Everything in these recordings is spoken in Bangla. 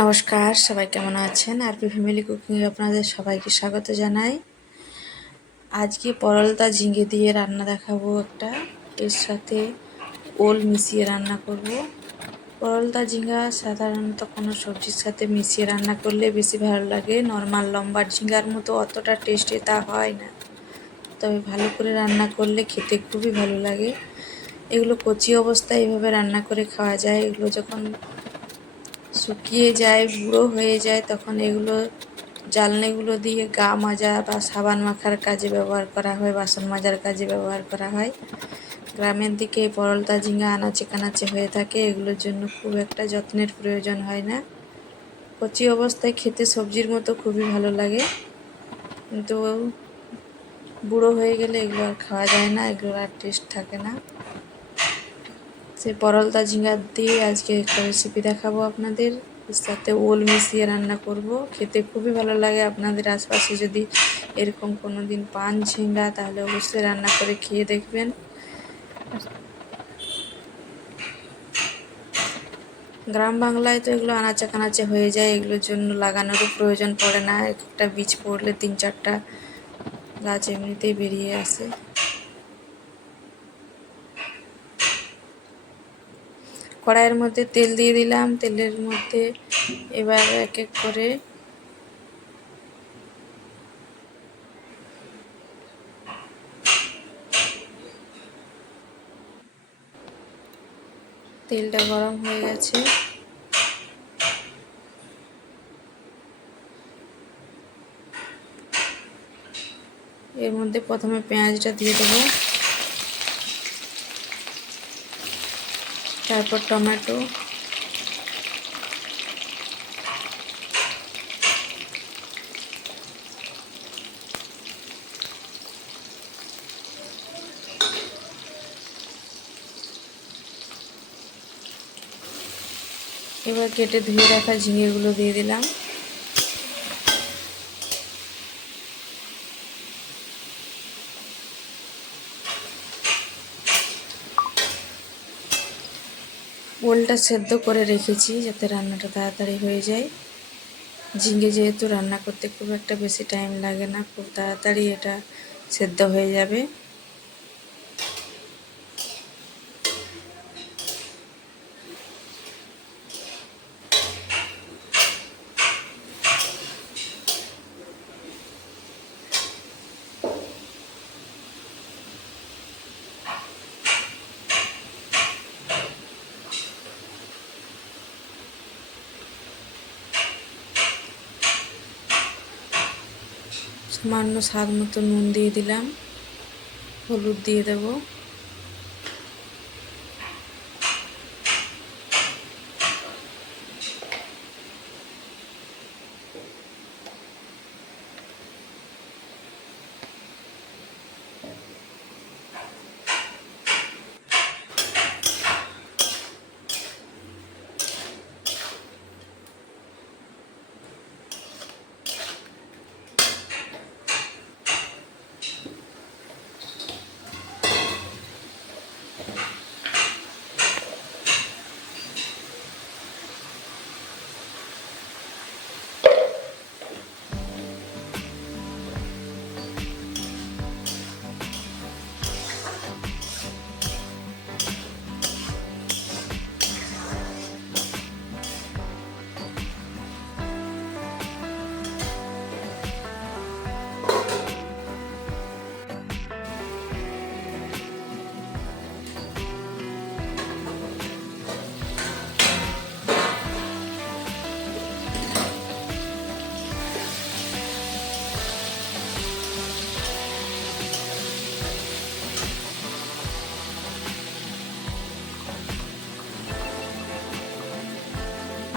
নমস্কার, সবাই কেমন আছেন? আরপি ফ্যামিলি কুকিংয়ে আপনাদের সবাইকে স্বাগত জানাই। আজকে পরলতা ঝিঙে দিয়ে রান্না দেখাবো একটা। এর সাথে ওল মিশিয়ে রান্না করব। পরলতা ঝিঙ্গা সাধারণত কোনো সবজির সাথে মিশিয়ে রান্না করলে বেশি ভালো লাগে। নর্মাল লম্বা ঝিঙ্গার মতো অতটা টেস্টে তা হয় না। তবে ভালো করে রান্না করলে খেতে খুবই ভালো লাগে। এগুলো কচি অবস্থায় এইভাবে রান্না করে খাওয়া যায়। এগুলো যখন শুকিয়ে যায় বুড়ো হয়ে যায়, তখন এগুলো জ্বালনিগুলো দিয়ে গা মাজা বা সাবান মাখার কাজে ব্যবহার করা হয়, বাসন মাজার কাজে ব্যবহার করা হয়। গ্রামের দিকে পরলতা ঝিঙ্গা আনাচে কানাচে হয়ে থাকে, এগুলোর জন্য খুব একটা যত্নের প্রয়োজন হয় না। কচি অবস্থায় খেতে সবজির মতো খুবই ভালো লাগে, কিন্তু বুড়ো হয়ে গেলে এগুলো আর খাওয়া যায় না, এগুলোর আর টেস্ট থাকে না। সেই পরলতা ঝিঙ্গা দিয়ে আজকে একটা রেসিপি দেখাবো আপনাদের। সাথে ওল মিশিয়ে রান্না করব। খেতে খুবই ভালো লাগে। আপনাদের আশপাশে যদি এরকম কোনো দিন পান ঝিঙ্গা, তাহলে অবশ্যই রান্না করে খেয়ে দেখবেন। গ্রাম বাংলায় তো এগুলো আনাচে কানাচে হয়ে যায়। এগুলোর জন্য লাগানোরও প্রয়োজন পড়ে না। একটা বীজ পড়লে তিন চারটা গাছ এমনিতেই বেরিয়ে আসে। কড়াইয়ের মধ্যে তেল দিয়ে দিলাম। তেলের মধ্যে এবার এক এক করে তেলটা গরম হয়ে গেছে। এর মধ্যে প্রথমে পেঁয়াজটা দিয়ে দেবো। তারপর টমেটো। এবার কেটে ধুয়ে রাখা ঝিঙেগুলো দিয়ে দিলাম। ওলটা সেদ্ধ করে রেখেছি যাতে রান্নাটা তাড়াতাড়ি হয়ে যায়। ঝিঙে যেহেতু রান্না করতে খুব একটা বেশি টাইম লাগে না, খুব তাড়াতাড়ি এটা সেদ্ধ হয়ে যাবে। সামান্য স্বাদ মতো নুন দিয়ে দিলাম হলুদ দিয়ে দেবো।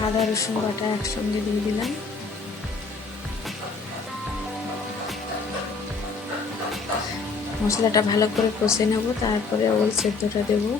আদা, রসুন বাটা একসঙ্গে দিয়ে দিলাম। মশলাটা ভালো করে কষে নেব, তারপরে ওল সেদ্ধটা দেবো।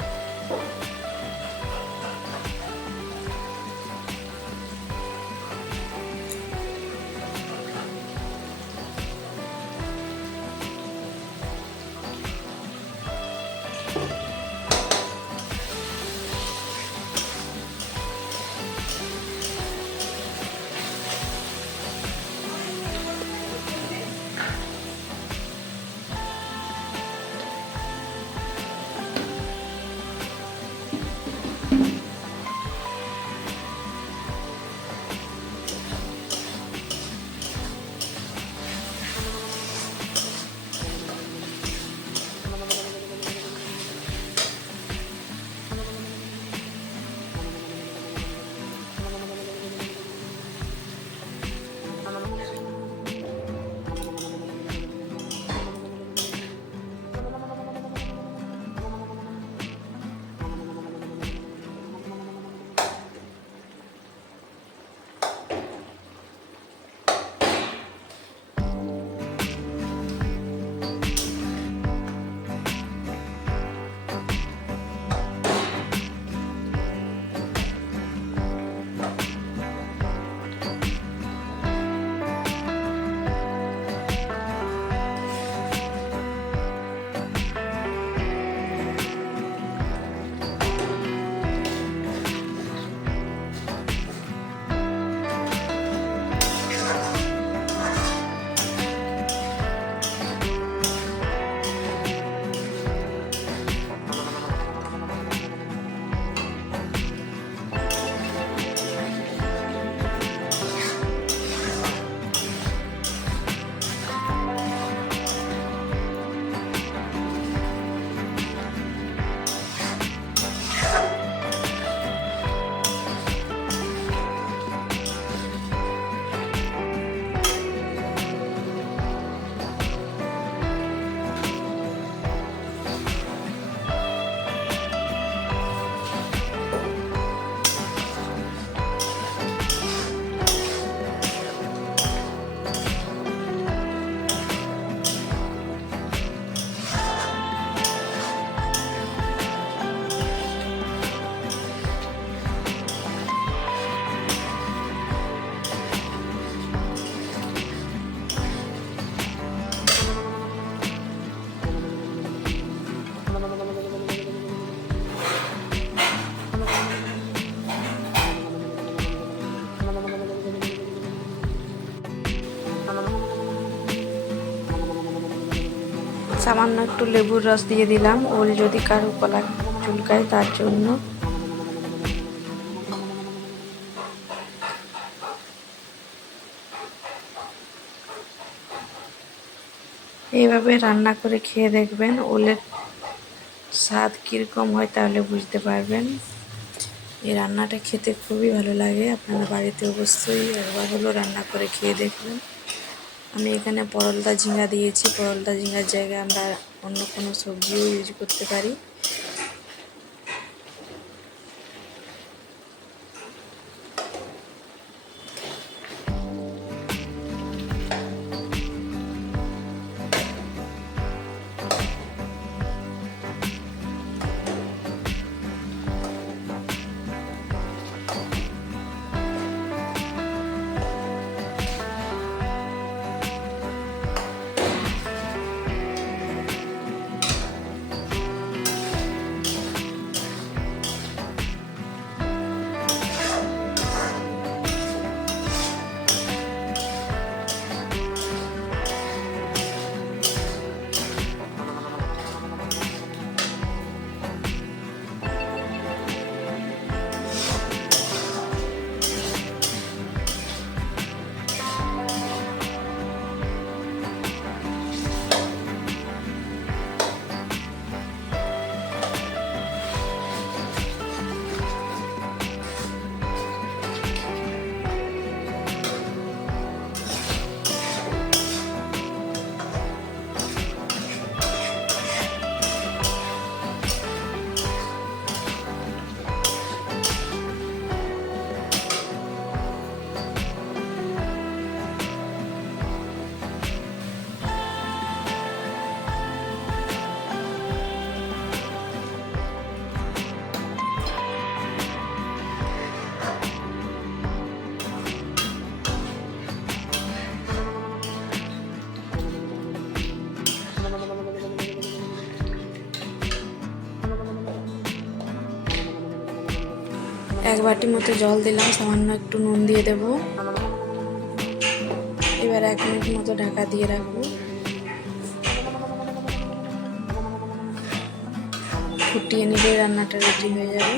সামান্য একটু লেবুর রস দিয়ে দিলাম। ওল যদি কারও কলা চুলকায়, তার জন্য। এইভাবে রান্না করে খেয়ে দেখবেন, ওলের স্বাদ কীরকম হয় তাহলে বুঝতে পারবেন। এই রান্নাটা খেতে খুবই ভালো লাগে, আপনারা বাড়িতে অবশ্যই একবার হলো রান্না করে খেয়ে দেখবেন। আমি এখানে পরলতা ঝিঙ্গা দিয়েছি। পরলতা ঝিঙ্গার জায়গায় আমরা অন্য কোনো সবজিও ইউজ করতে পারি। এক বাটি মতো জল দিলাম, সামান্য একটু নুন দিয়ে দেব। এবার এক মিনিট মতো ঢাকা দিয়ে রাখব। ফুটিয়ে নিলে রান্নাটা রেডি হয়ে যাবে।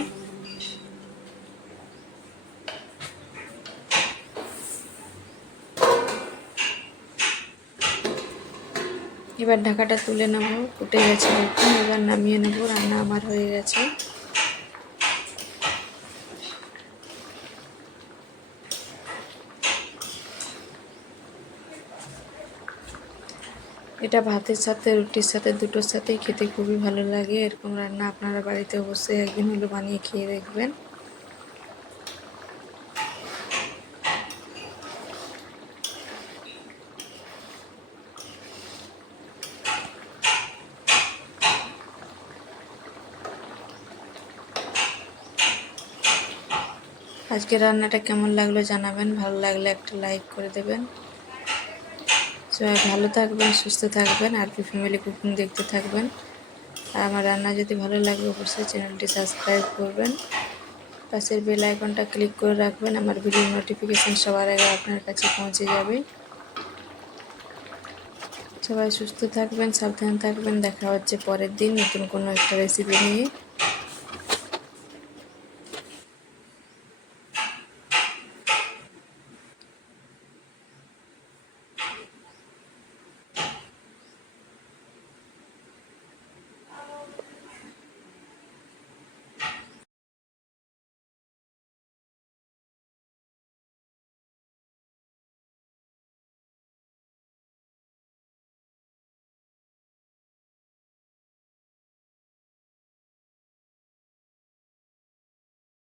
এবার ঢাকাটা তুলে নেব, ফুটে গেছে। এবার নামিয়ে নেব, রান্না আমার হয়ে গেছে। এটা ভাতের সাথে, রুটির সাথে, দুটোর সাথেই খেতে খুবই ভালো লাগে। এরকম রান্না আপনারা বাড়িতে অবশ্যই একদিন হলো বানিয়ে খেয়ে দেখবেন। আজকে রান্নাটা কেমন লাগল জানাবেন। ভালো লাগলে একটা লাইক করে দেবেন। সবাই ভালো থাকবেন, সুস্থ থাকবেন, আর কি ফ্যামিলি কুকিং দেখতে থাকবেন। আর আমার রান্না যদি ভালো লাগে, অবশ্যই চ্যানেলটি সাবস্ক্রাইব করবেন। পাশের বেল আইকনটা ক্লিক করে রাখবেন, আমার ভিডিও নোটিফিকেশান সবার আগে আপনার কাছে পৌঁছে যাবে। সবাই সুস্থ থাকবেন, সাবধান থাকবেন, দেখা হচ্ছে পরের দিন নতুন কোনো একটা রেসিপি নিয়ে।